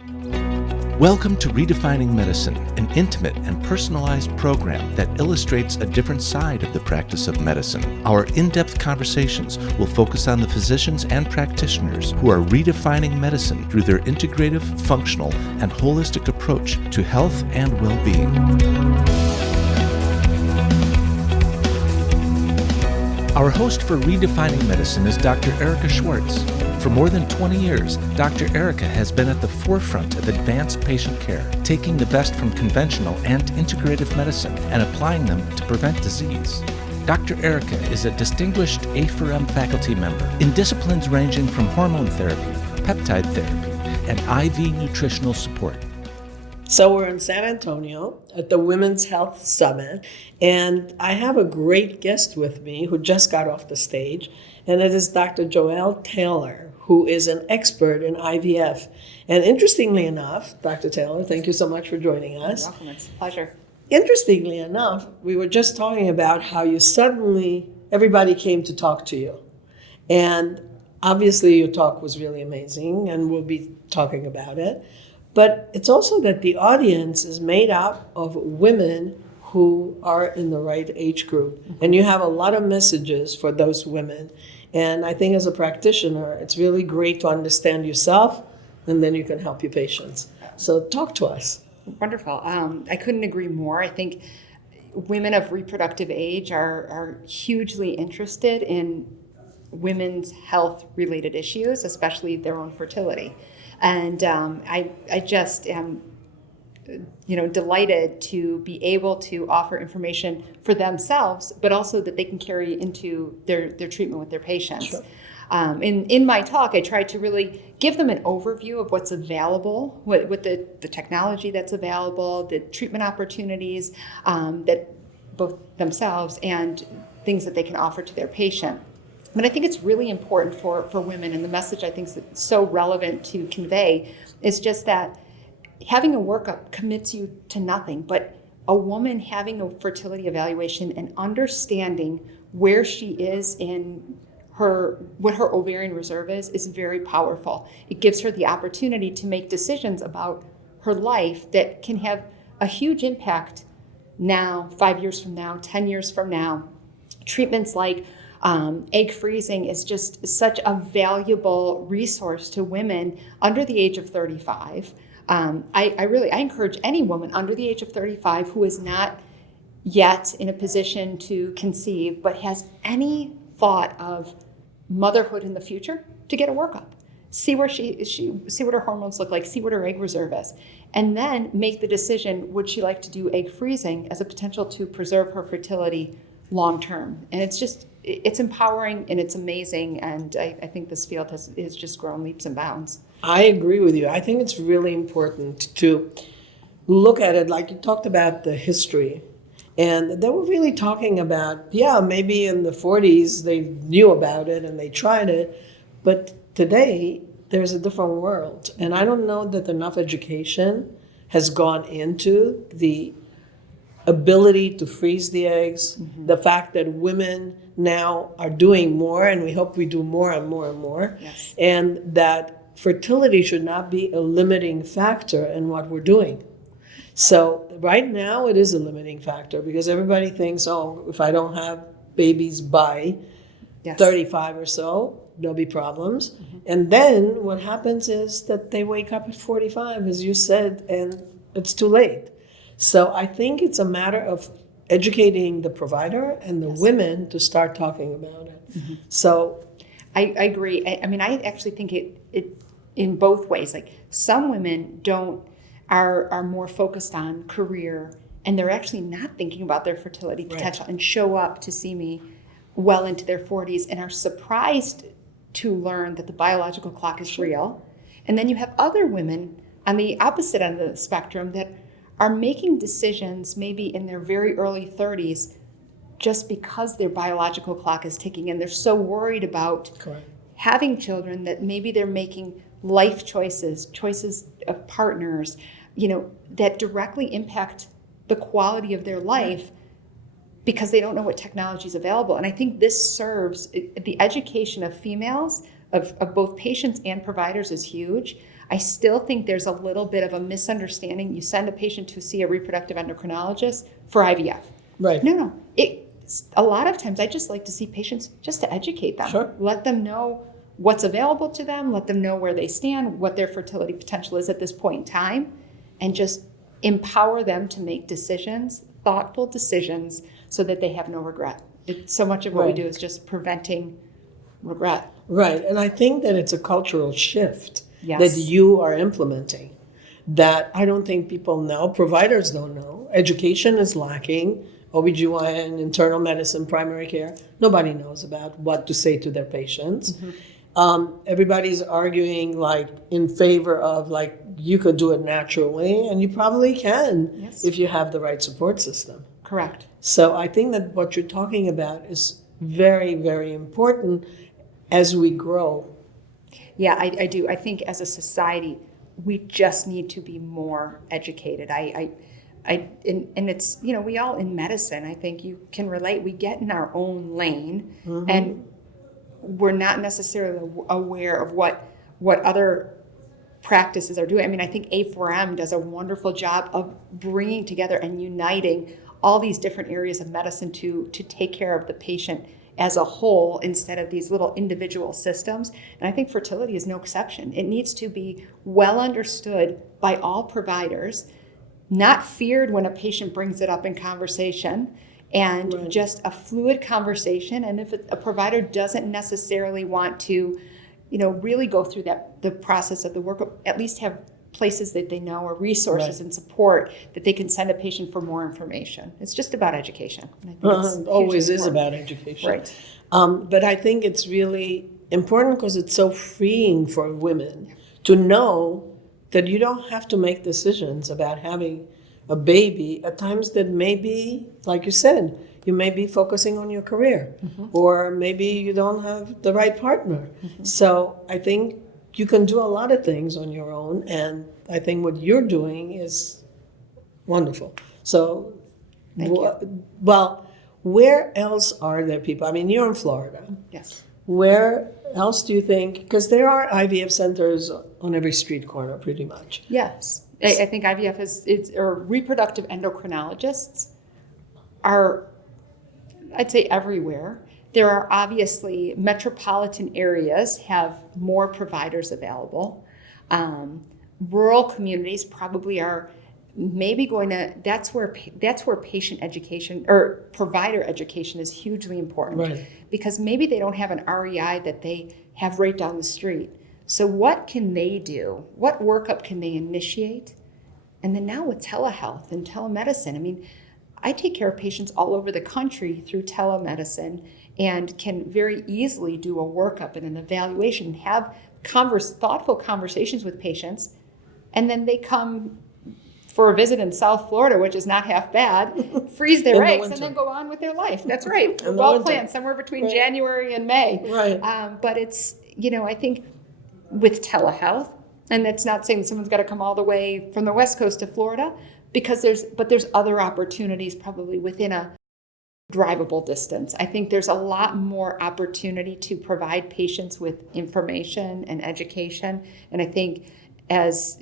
Welcome to Redefining Medicine, an intimate and personalized program that illustrates a different side of the practice of medicine. Our in-depth conversations will focus on the physicians and practitioners who are redefining medicine through their integrative, functional, and holistic approach to health and well-being. Our host for Redefining Medicine is Dr. Erica Schwartz. For more than 20 years, Dr. Erica has been at the forefront of advanced patient care, taking the best from conventional and integrative medicine and applying them to prevent disease. Dr. Erica is a distinguished ASRM faculty member in disciplines ranging from hormone therapy, peptide therapy, and IV nutritional support. So we're in San Antonio at the Women's Health Summit, and I have a great guest with me who just got off the stage, and it is Dr. Joelle Taylor, who is an expert in IVF. And interestingly enough, Dr. Taylor, thank you so much for joining us. You're welcome, it's a pleasure. Interestingly enough, we were just talking about how everybody came to talk to you. And obviously your talk was really amazing, and we'll be talking about it. But it's also that the audience is made up of women who are in the right age group. And you have a lot of messages for those women. And I think as a practitioner, it's really great to understand yourself, and then you can help your patients. So talk to us. Wonderful. I couldn't agree more. I think women of reproductive age are hugely interested in women's health-related issues, especially their own fertility. And I just am delighted to be able to offer information for themselves, but also that they can carry into their treatment with their patients. Sure. In my talk, I tried to really give them an overview of what's available, what the technology that's available, the treatment opportunities that both themselves and things that they can offer to their patient. But I think it's really important for women, and the message I think is so relevant to convey is just that having a workup commits you to nothing, but a woman having a fertility evaluation and understanding where she is in what her ovarian reserve is very powerful. It gives her the opportunity to make decisions about her life that can have a huge impact now, 5 years from now, 10 years from now. Treatments like egg freezing is just such a valuable resource to women under the age of 35. I encourage any woman under the age of 35 who is not yet in a position to conceive but has any thought of motherhood in the future to get a workup. See where see what her hormones look like, see what her egg reserve is, and then make the decision, would she like to do egg freezing as a potential to preserve her fertility long term? And it's empowering and it's amazing, and I think this field has just grown leaps and bounds. I agree with you. I think it's really important to look at it like you talked about the history. And they were really talking about, maybe in the 40s they knew about it and they tried it, but today there's a different world. And I don't know that enough education has gone into the ability to freeze the eggs, the fact that women now are doing more, and we hope we do more and more and more, yes. And that fertility should not be a limiting factor in what we're doing. So right now it is a limiting factor because everybody thinks, if I don't have babies by 35 or so, there'll be problems. And then what happens is that they wake up at 45, as you said, and it's too late. So I think it's a matter of educating the provider and the women to start talking about it. So I agree. I actually think it in both ways. Like some women are more focused on career, and they're actually not thinking about their fertility potential, and show up to see me well into their 40s and are surprised to learn that the biological clock is real. And then you have other women on the opposite end of the spectrum that are making decisions maybe in their very early 30s just because their biological clock is ticking, and they're so worried about having children that maybe they're making life choices of partners, that directly impact the quality of their life because they don't know what technology is available. And I think this serves the education of females, of both patients and providers is huge. I still think there's a little bit of a misunderstanding. You send a patient to see a reproductive endocrinologist for IVF. Right. No. A lot of times I just like to see patients just to educate them. Sure. Let them know what's available to them, let them know where they stand, what their fertility potential is at this point in time, and just empower them to make decisions, thoughtful decisions, so that they have no regret. So much of what we do is just preventing regret. Right. And I think that it's a cultural shift Yes. that you are implementing that I don't think people know. Providers don't know. Education is lacking. OBGYN, internal medicine, primary care, nobody knows about what to say to their patients. Everybody's arguing like in favor of like you could do it naturally, and you probably can Yes. if you have the right support system. Correct. So I think that what you're talking about is very, very important as we grow. Yeah, I do. I think as a society, we just need to be more educated. And it's, we all in medicine, I think you can relate, we get in our own lane and we're not necessarily aware of what other practices are doing. I mean, I think A4M does a wonderful job of bringing together and uniting all these different areas of medicine to take care of the patient as a whole instead of these little individual systems. And I think fertility is no exception. It needs to be well understood by all providers, not feared when a patient brings it up in conversation, and Right. just a fluid conversation. And if a provider doesn't necessarily want to, really go through the process of the workup, at least have places that they know or resources Right. and support that they can send a patient for more information. It's just about education. And I think it's It always hugely is important. about education. Right. But I think it's really important because it's so freeing for women to know that you don't have to make decisions about having a baby at times that maybe, like you said, you may be focusing on your career, or maybe you don't have the right partner. So I think you can do a lot of things on your own, and I think what you're doing is wonderful. So, Thank you. well, where else are there people? I mean, you're in Florida. Yes. Where else do you think? Because there are IVF centers on every street corner, pretty much. Yes. I think IVF or reproductive endocrinologists are, I'd say, everywhere. There are obviously metropolitan areas have more providers available. Rural communities probably are maybe going to, that's where patient education or provider education is hugely important. Right. Because maybe they don't have an REI that they have right down the street. So what can they do? What workup can they initiate? And then now with telehealth and telemedicine, I mean, I take care of patients all over the country through telemedicine and can very easily do a workup and an evaluation, have thoughtful conversations with patients, and then they come for a visit in South Florida, which is not half bad, freeze their In the eggs, winter. and then go on with their life. That's right. In the Well winter. planned, somewhere between Right. January and May. Right. But it's, I think with telehealth, and that's not saying someone's got to come all the way from the West Coast to Florida, because there's other opportunities probably within a drivable distance. I think there's a lot more opportunity to provide patients with information and education. And I think as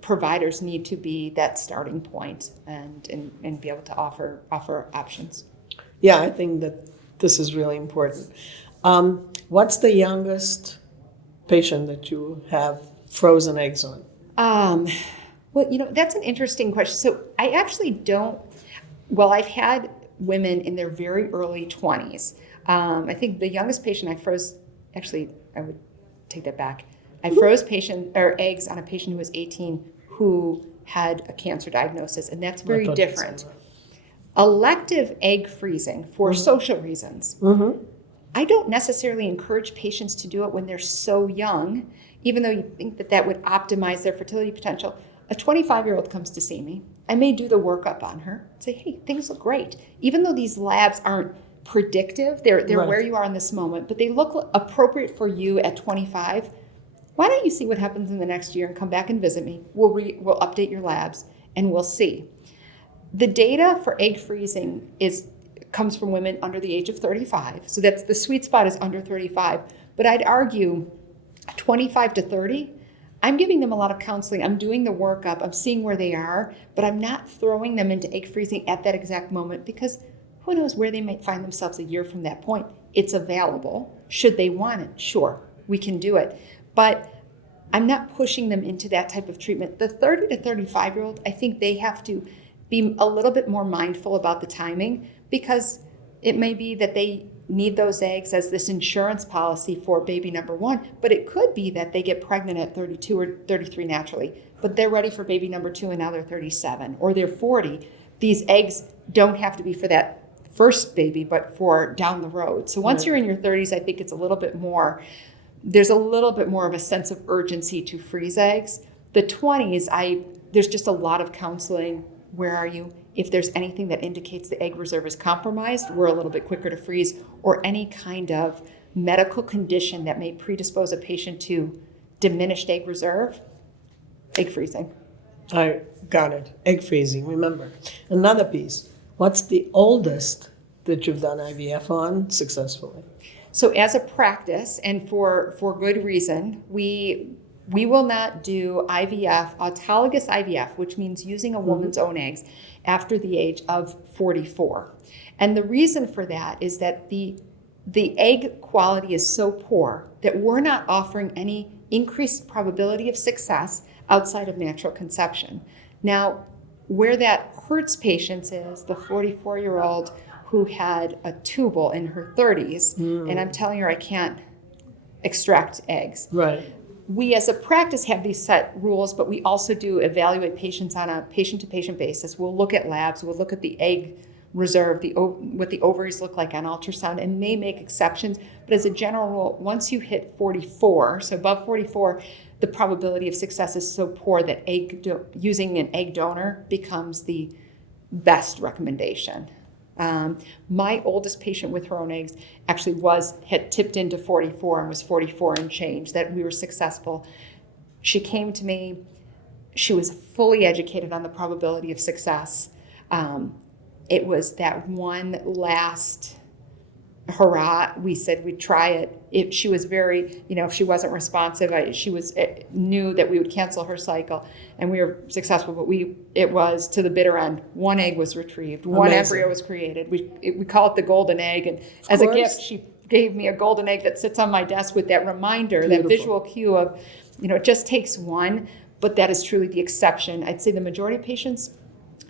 providers need to be that starting point and be able to offer options. Yeah, I think that this is really important. What's the youngest patient that you have frozen eggs on? Well, that's an interesting question. So I actually don't. Well, I've had women in their very early 20s. I think the youngest patient I froze. Actually, I would take that back. I froze eggs on a patient who was 18 who had a cancer diagnosis, and that's very different. Elective egg freezing for social reasons. I don't necessarily encourage patients to do it when they're so young, even though you think that would optimize their fertility potential. A 25-year-old comes to see me. I may do the workup on her, say, hey, things look great. Even though these labs aren't predictive, they're Right. where you are in this moment, but they look appropriate for you at 25. Why don't you see what happens in the next year and come back and visit me? We'll update your labs and we'll see. The data for egg freezing comes from women under the age of 35. So that's the sweet spot is under 35. But I'd argue 25 to 30, I'm giving them a lot of counseling. I'm doing the workup. I'm seeing where they are, but I'm not throwing them into egg freezing at that exact moment, because who knows where they might find themselves a year from that point. It's available. Should they want it? Sure, we can do it. But I'm not pushing them into that type of treatment. The 30 to 35-year-old, I think they have to be a little bit more mindful about the timing, because it may be that they need those eggs as this insurance policy for baby number one, but it could be that they get pregnant at 32 or 33 naturally, but they're ready for baby number two and now they're 37 or they're 40. These eggs don't have to be for that first baby, but for down the road. So once you're in your 30s, I think it's a little bit more, there's a little bit more of a sense of urgency to freeze eggs. The 20s, there's just a lot of counseling. Where are you? If there's anything that indicates the egg reserve is compromised, we're a little bit quicker to freeze, or any kind of medical condition that may predispose a patient to diminished egg reserve, egg freezing. I got it. Egg freezing, remember. Another piece. What's the oldest that you've done IVF on successfully? So as a practice, and for good reason, we will not do IVF, autologous IVF, which means using a woman's own eggs, after the age of 44. And the reason for that is that the egg quality is so poor that we're not offering any increased probability of success outside of natural conception. Now, where that hurts patients is the 44-year-old who had a tubal in her 30s, and I'm telling her I can't extract eggs. Right. We as a practice have these set rules, but we also do evaluate patients on a patient-to-patient basis. We'll look at labs, we'll look at the egg reserve, what the ovaries look like on ultrasound, and may make exceptions. But as a general rule, once you hit 44, so above 44, the probability of success is so poor that using an egg donor becomes the best recommendation. My oldest patient with her own eggs actually had tipped into 44 and was 44 and change, that we were successful. She came to me, she was fully educated on the probability of success. It was that one last hurrah. We said we'd try it. If she was if she wasn't responsive, knew that we would cancel her cycle, and we were successful, but it was to the bitter end. One egg was retrieved. One embryo was created. We call it the golden egg, and as a gift, she gave me a golden egg that sits on my desk with that reminder, that visual cue of, it just takes one, but that is truly the exception. I'd say the majority of patients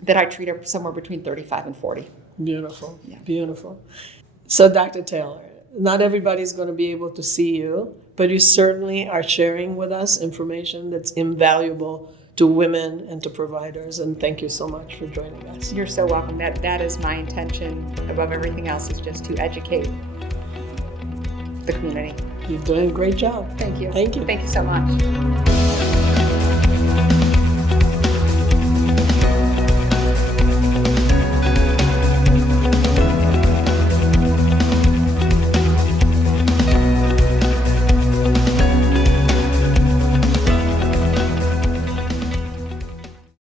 that I treat are somewhere between 35 and 40. Beautiful, Yeah. Beautiful. So, Dr. Taylor, not everybody's going to be able to see you, but you certainly are sharing with us information that's invaluable to women and to providers. And thank you so much for joining us. You're so welcome. That is my intention above everything else, is just to educate the community. You're doing a great job. Thank you. Thank you. Thank you so much.